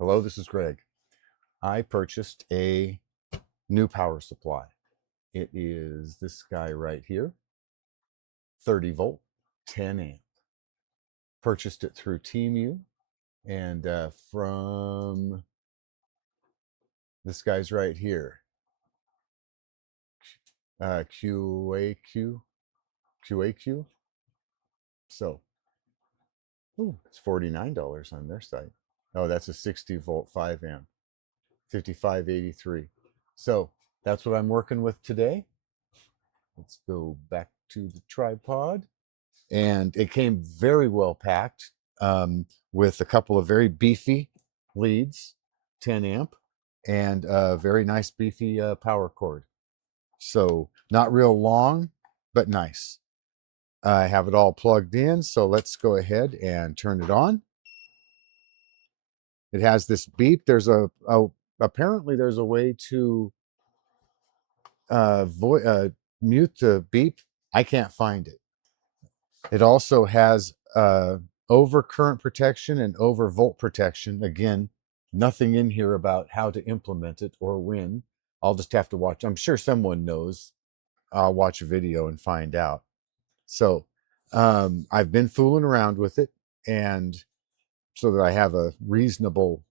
Hello, this is Greg. I purchased a new power supply. It is this guy right here, 30 volt, 10 amp. Purchased it through Temu and from this guy's right here, KUAIQU. So, it's $49 on their site. Oh, that's a 60 volt 5 amp, 5583. So that's what I'm working with today. Let's go back to the tripod. And it came very well packed with a couple of very beefy leads, 10 amp, and a very nice beefy power cord. So not real long, but nice. I have it all plugged in, so let's go ahead and turn it on. It has this beep. There's apparently there's a way to mute the beep. I can't find it. It also has over current protection and over volt protection. Again, nothing in here about how to implement it or when. I'll just have to watch. I'm sure someone knows. I'll watch a video and find out. So I've been fooling around with it, and so that I have a reasonable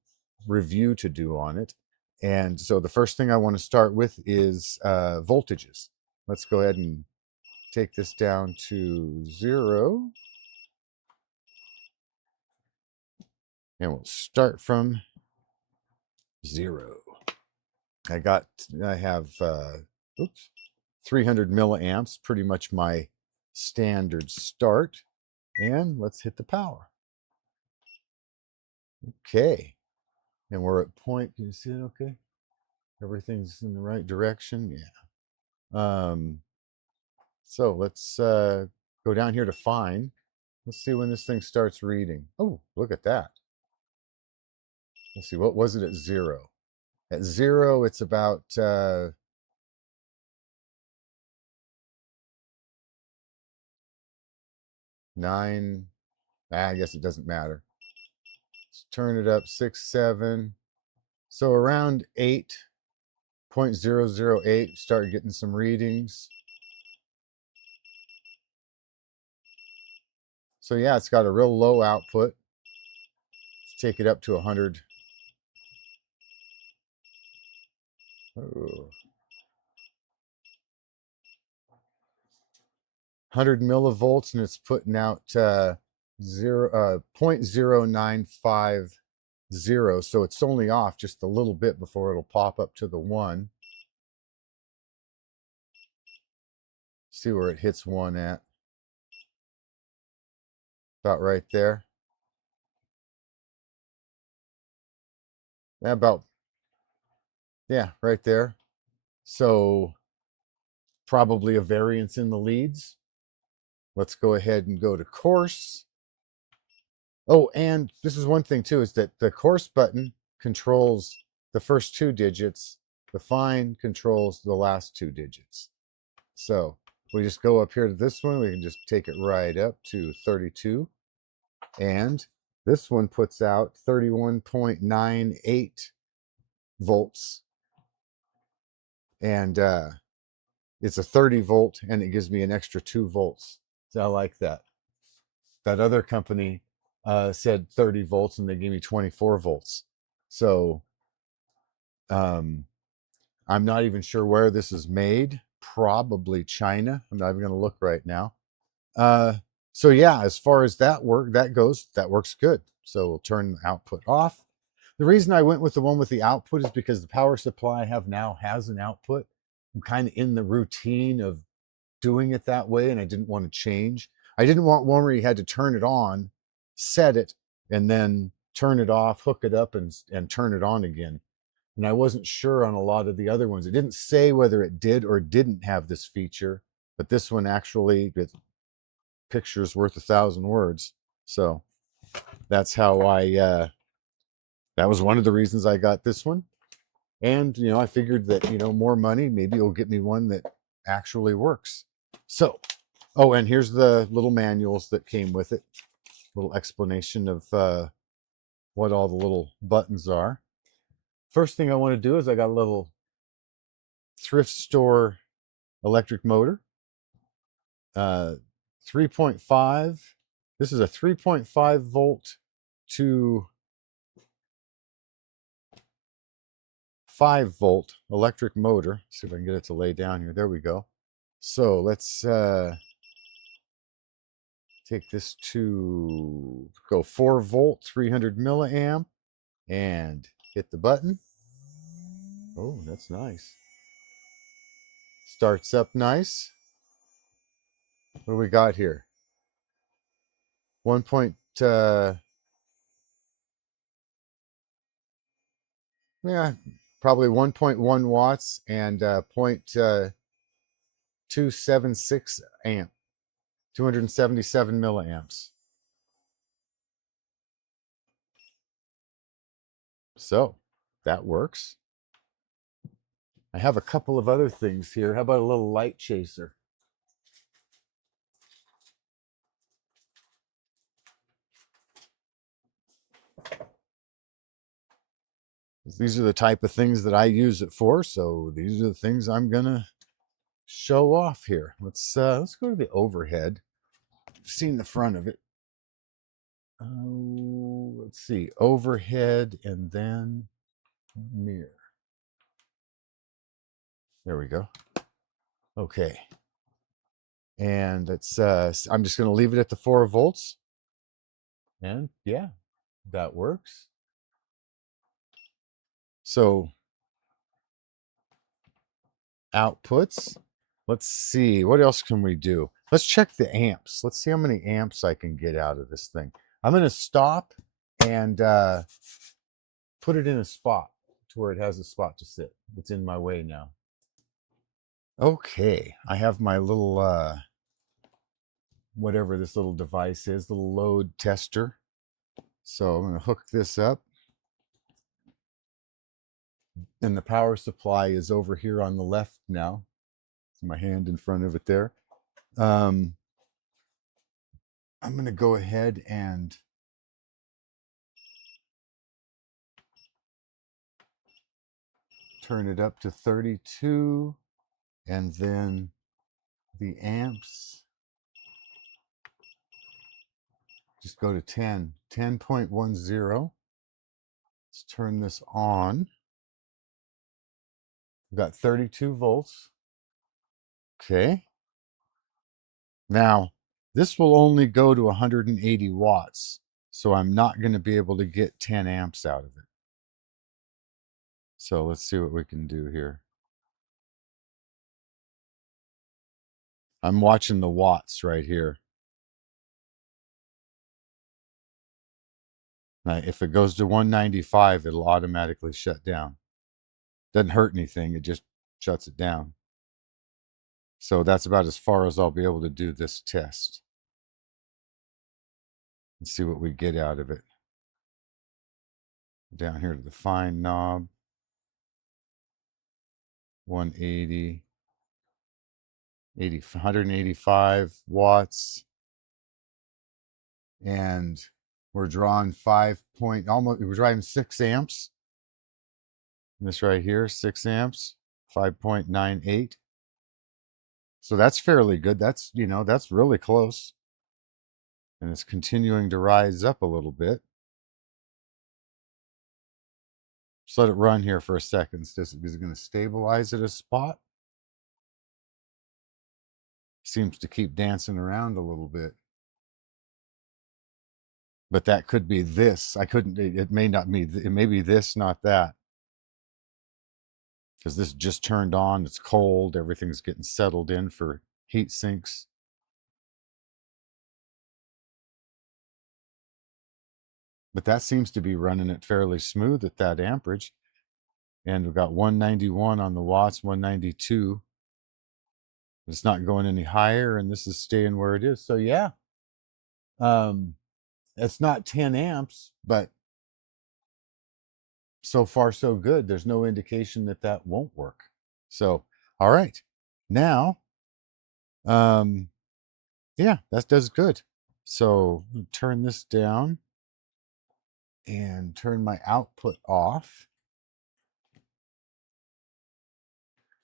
review to do on it. And so the first thing I want to start with is voltages. Let's go ahead and take this down to 0. And we'll start from 0. I have 300 milliamps, pretty much my standard start. And let's hit the power. Okay. And we're at point, can you see it okay? Everything's in the right direction, yeah. So let's go down here to fine. Let's see when this thing starts reading. Oh, look at that. Let's see, what was it at 0? At 0, it's about 9. I guess it doesn't matter. Let's turn it up 6, 7. So around 8.008, start getting some readings. So yeah, it's got a real low output. Let's take it up to 100. Oh. 100 millivolts, and it's putting out 0.0950. So it's only off just a little bit before it'll pop up to the 1. See where it hits 1 at. About right there. Yeah, right there. So probably a variance in the leads. Let's go ahead and go to course. Oh, and this is one thing too, is that the course button controls the first 2 digits. The fine controls the last 2 digits. So if we just go up here to this one, we can just take it right up to 32. And this one puts out 31.98 volts. And it's a 30 volt, and it gives me an extra 2 volts. So I like that. That other company said 30 volts, and they gave me 24 volts. So I'm not even sure where this is made. Probably China. I'm not even going to look right now. So yeah, as far as that goes, that works good. So we'll turn the output off. The reason I went with the one with the output is because the power supply I have now has an output. I'm kind of in the routine of doing it that way, and I didn't want to change. I didn't want one where you had to turn it on, set it, and then turn it off, hook it up, and turn it on again. And I wasn't sure on a lot of the other ones. It didn't say whether it did or didn't have this feature, but this one actually, picture's worth 1,000 words. So that's how that was one of the reasons I got this one. And, I figured that, more money, maybe it'll get me one that actually works. So, oh, and here's the little manuals that came with it. Little explanation of what all the little buttons are. First thing I want to do is I got a little thrift store electric motor. 3.5. This is a 3.5 volt to 5 volt electric motor. Let's see if I can get it to lay down here. There we go. So let's take this to go 4 volt, 300 milliamp, and hit the button. Oh, that's nice. Starts up nice. What do we got here? 1. Yeah, probably 1.1 watts and 0.276 amp, 277 milliamps. So that works. I have a couple of other things here. How about a little light chaser? These are the type of things that I use it for, so these are the things I'm gonna show off here. Let's go to the overhead. I've seen the front of it. Let's see, overhead and then mirror. There we go. Okay, and it's I'm just going to leave it at the 4 volts, and yeah, that works. So outputs. Let's see, what else can we do? Let's check the amps. Let's see how many amps I can get out of this thing. I'm going to stop and put it in a spot to where it has a spot to sit. It's in my way now. Okay, I have my little whatever this little device is, little load tester. So I'm going to hook this up. And the power supply is over here on the left now. My hand in front of it there. I'm going to go ahead and turn it up to 32, and then the amps just go to 10, 10.10. Let's turn this on. We've got 32 volts. Okay. Now, this will only go to 180 watts, so I'm not going to be able to get 10 amps out of it. So let's see what we can do here. I'm watching the watts right here. Now, if it goes to 195, it'll automatically shut down. Doesn't hurt anything, it just shuts it down. So that's about as far as I'll be able to do this test. Let's see what we get out of it. Down here to the fine knob. 180, 185 watts. And we're drawing we're driving 6 amps. This right here, 6 amps, 5.98. So that's fairly good. That's, that's really close. And it's continuing to rise up a little bit. Just let it run here for a second. Is it going to stabilize at a spot? Seems to keep dancing around a little bit. But that could be this. It may not be, it may be this, not that. Because this just turned on, it's cold, everything's getting settled in for heat sinks. But that seems to be running it fairly smooth at that amperage. And we've got 191 on the watts, 192. It's not going any higher, and this is staying where it is. So yeah, it's not 10 amps, but so far so good. There's no indication that that won't work. So, all right, now, yeah, that does good. So turn this down, and turn my output off.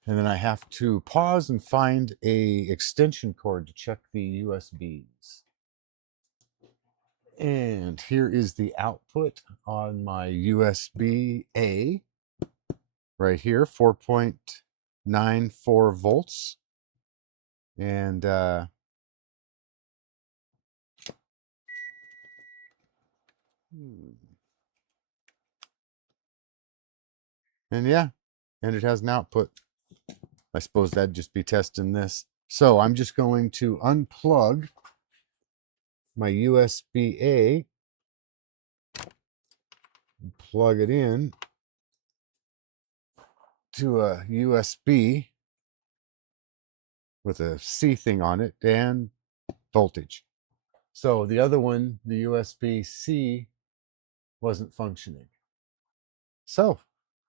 And then I have to pause and find a extension cord to check the USBs. And here is the output on my USB-A right here, 4.94 volts. And yeah, and it has an output. I suppose that'd just be testing this. So I'm just going to unplug my USB-A, plug it in to a USB with a C thing on it, and voltage. So the other one, the USB-C, wasn't functioning. So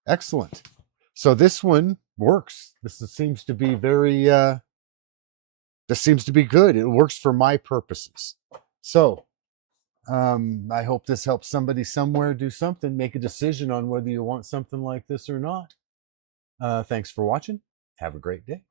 excellent. So this one works. This seems to be very this seems to be good. It works for my purposes. So I hope this helps somebody somewhere do something, make a decision on whether you want something like this or not. Thanks for watching. Have a great day.